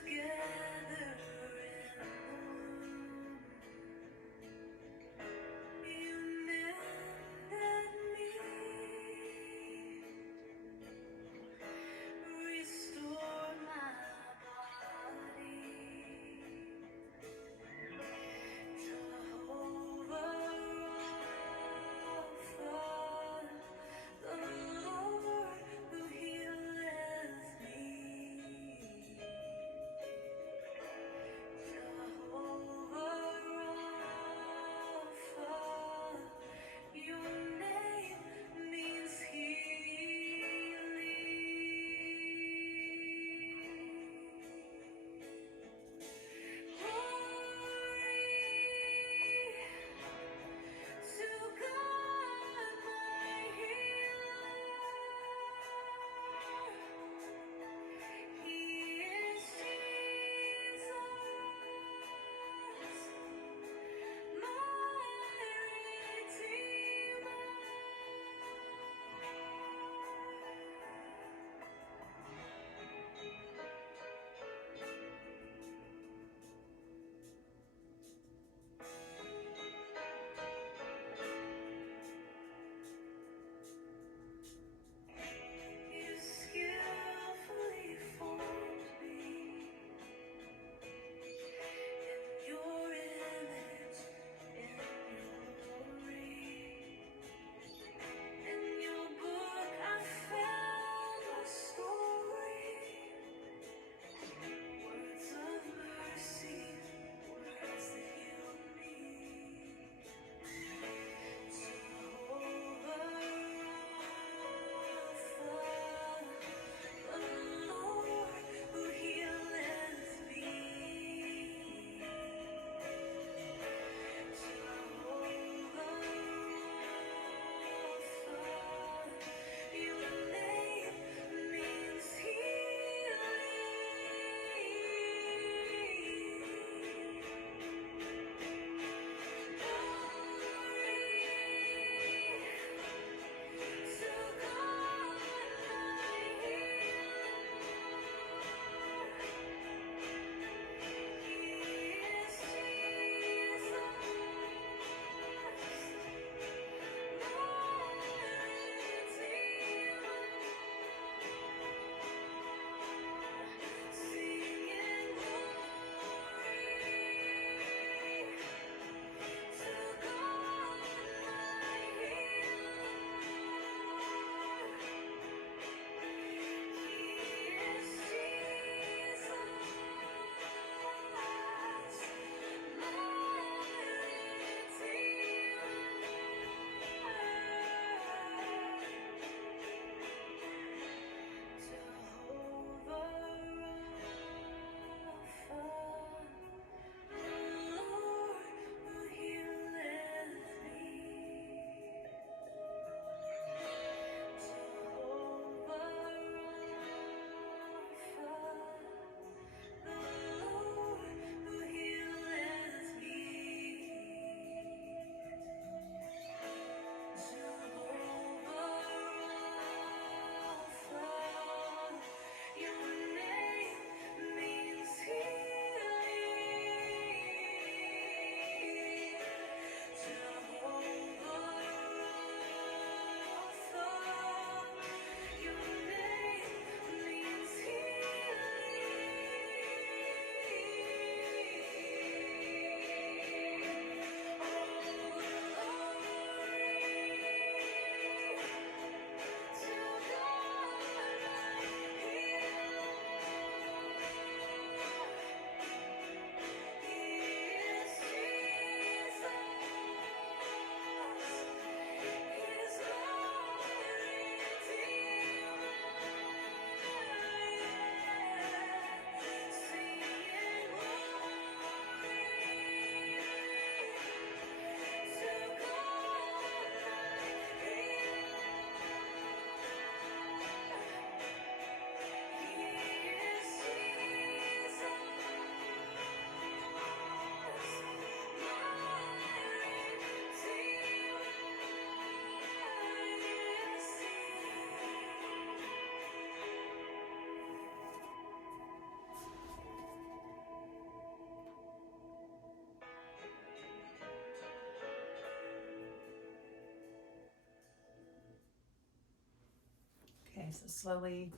Okay, so slowly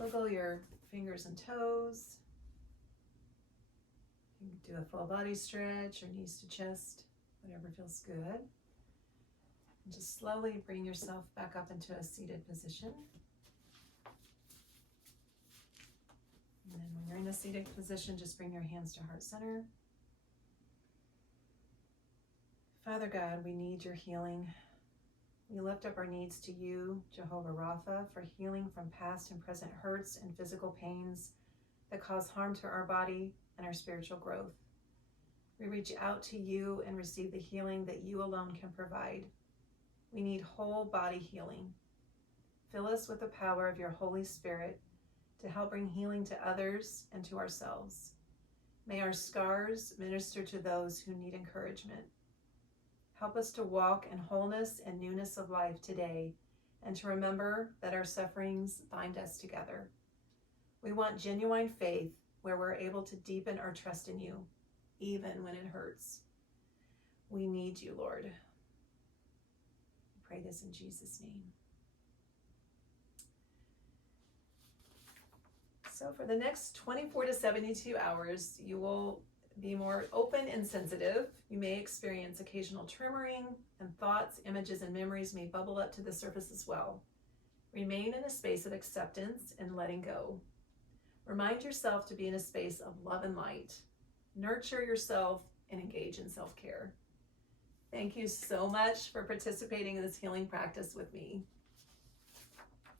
wiggle your fingers and toes. You can do a full body stretch or knees to chest, whatever feels good. And just slowly bring yourself back up into a seated position. And then when you're in a seated position, just bring your hands to heart center. Father God, we need your healing. We lift up our needs to you, Jehovah Rapha, for healing from past and present hurts and physical pains that cause harm to our body and our spiritual growth. We reach out to you and receive the healing that you alone can provide. We need whole body healing. Fill us with the power of your Holy Spirit to help bring healing to others and to ourselves. May our scars minister to those who need encouragement. Help us to walk in wholeness and newness of life today, and to remember that our sufferings bind us together. We want genuine faith where we're able to deepen our trust in you, even when it hurts. We need you, Lord. I pray this in Jesus' name. So for the next 24 to 72 hours, you will be more open and sensitive. You may experience occasional tremoring, and thoughts, images, and memories may bubble up to the surface as well. Remain in a space of acceptance and letting go. Remind yourself to be in a space of love and light. Nurture yourself and engage in self-care. Thank you so much for participating in this healing practice with me.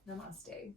Namaste.